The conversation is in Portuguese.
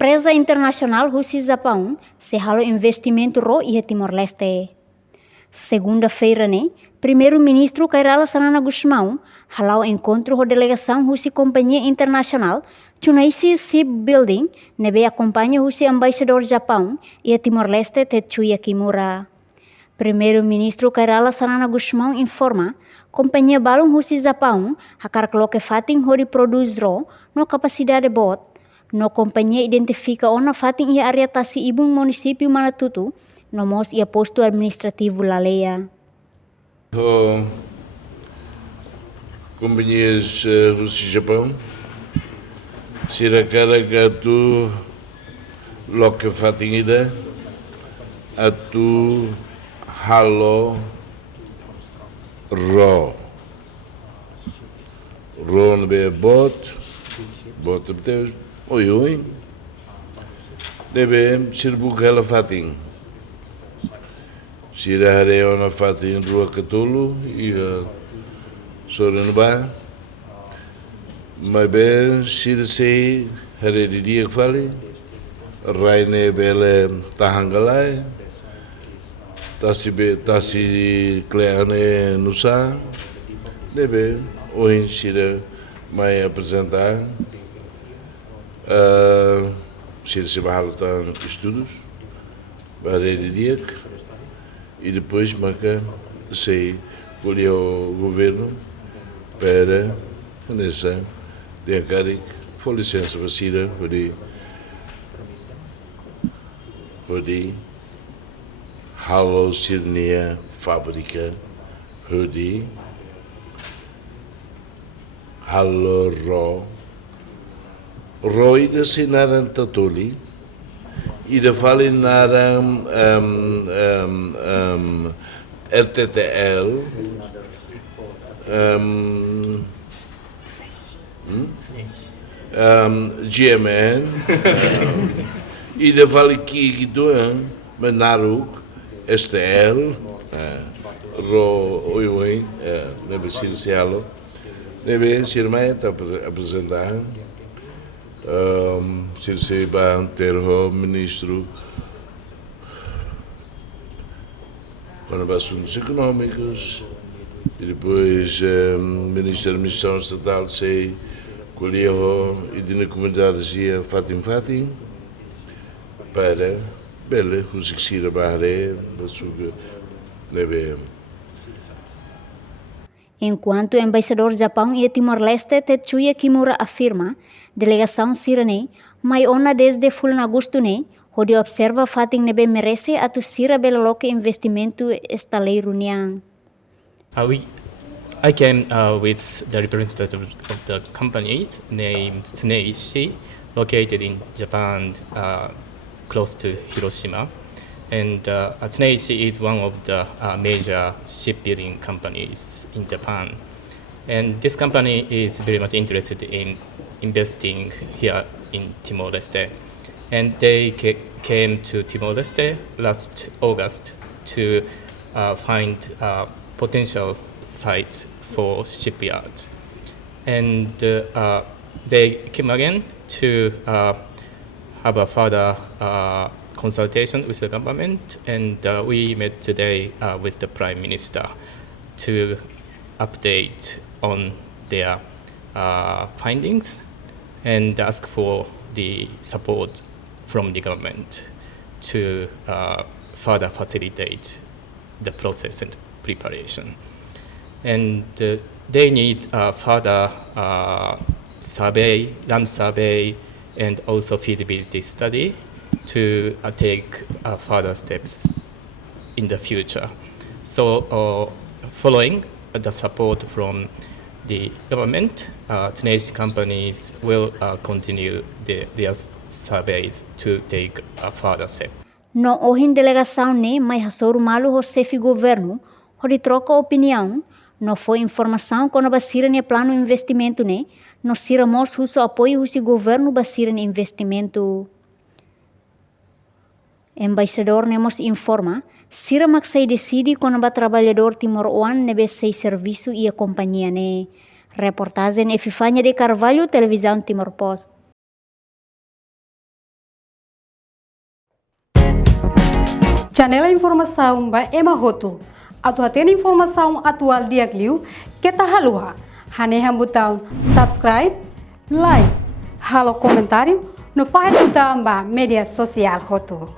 Empreza internacional Rusi Japaun se halo investimento ro ia Timor-Leste. Segunda-feira, primeiro-ministro Kairala Sanana Gusmão halau encontro com a delegação Rusi Companhia Internacional Tunaisi Shipbuilding nebe acompanha Rusi embaixador Japaun ia Timor-Leste Tetsuya Kimura. Primeiro-ministro Kairala Sanana Gusmão informa companhia balão Rusi Japaun Hakarak loke fating hori produz ro no capacidade bot. No companhia identifica ona fating ia area tasi ibung município Manatutu, no mos ia posto administrativo Laleia. Companhias Rússia e Japão, Hakarak atu loke fating ida, atu halo ro nebe bot beteus. Oi, deve ser bucala fating. Sira hareo na fating rua Catolo e Sorenba. Mas bem, sira sei haredi dia que fale. Raine bele tahangalai. Tasi kleane nusa. Deve hoje sira mai apresentar. Se bahalatan estudos para dia e depois marca sei colher o governo para nessa de Hakarak for licença vacina pode halo sirnia fábrica pode halo Roy de sinaran tatoli, ida fali naram RTTL, GMN, ida fali ki gidoan, menaruk, STL, oioi, nebe silcialo, nebe sirmai ta apresentar. Se vai ter o ministro com assuntos econômicos e depois ministro da Administração Estatal se colheu e de na comunidade Fatim para bele o sexira barre basuga nebe. Enquanto o embaixador Japão e Timor-Leste Tetsuya Kimura afirma, delegação Sirane, mai ona desde fulna agosto onde observa fating nebe merece atu sira beloloke investimento Estalleiru Nian. I came with the representative of the company named Tsuneishi, located in Japan, close to Hiroshima. And Tsuneishi is one of the major shipbuilding companies in Japan. And this company is very much interested in investing here in Timor-Leste. And they came to Timor-Leste last August to find potential sites for shipyards. And they came again to have a further consultation with the government, and we met today with the Prime Minister to update on their findings and ask for the support from the government to further facilitate the process and preparation. And they need further land survey, and also feasibility study to take further steps in the future. So following the support from the government, Tsuneishi companies will continue their surveys to take a further step. No ohin delegação mai hasoru malu ho chefe governo, hori troca opinião, no foi informação quando basira plano investimento no sira mos huso apoio husi governo basira investimento. Embaixador nemos informa, sira maksai decidi quando ba trabalhador Timor-Oan nebe sei serviço e a companhia Reportagem Efifania de Carvalho, Televisão Timor Post. Channel informação ba ema hotu. Atu atena informação atual diak liu kita halua. Haneha botão subscribe, like, halo comentário no faz botão ba media social hotu.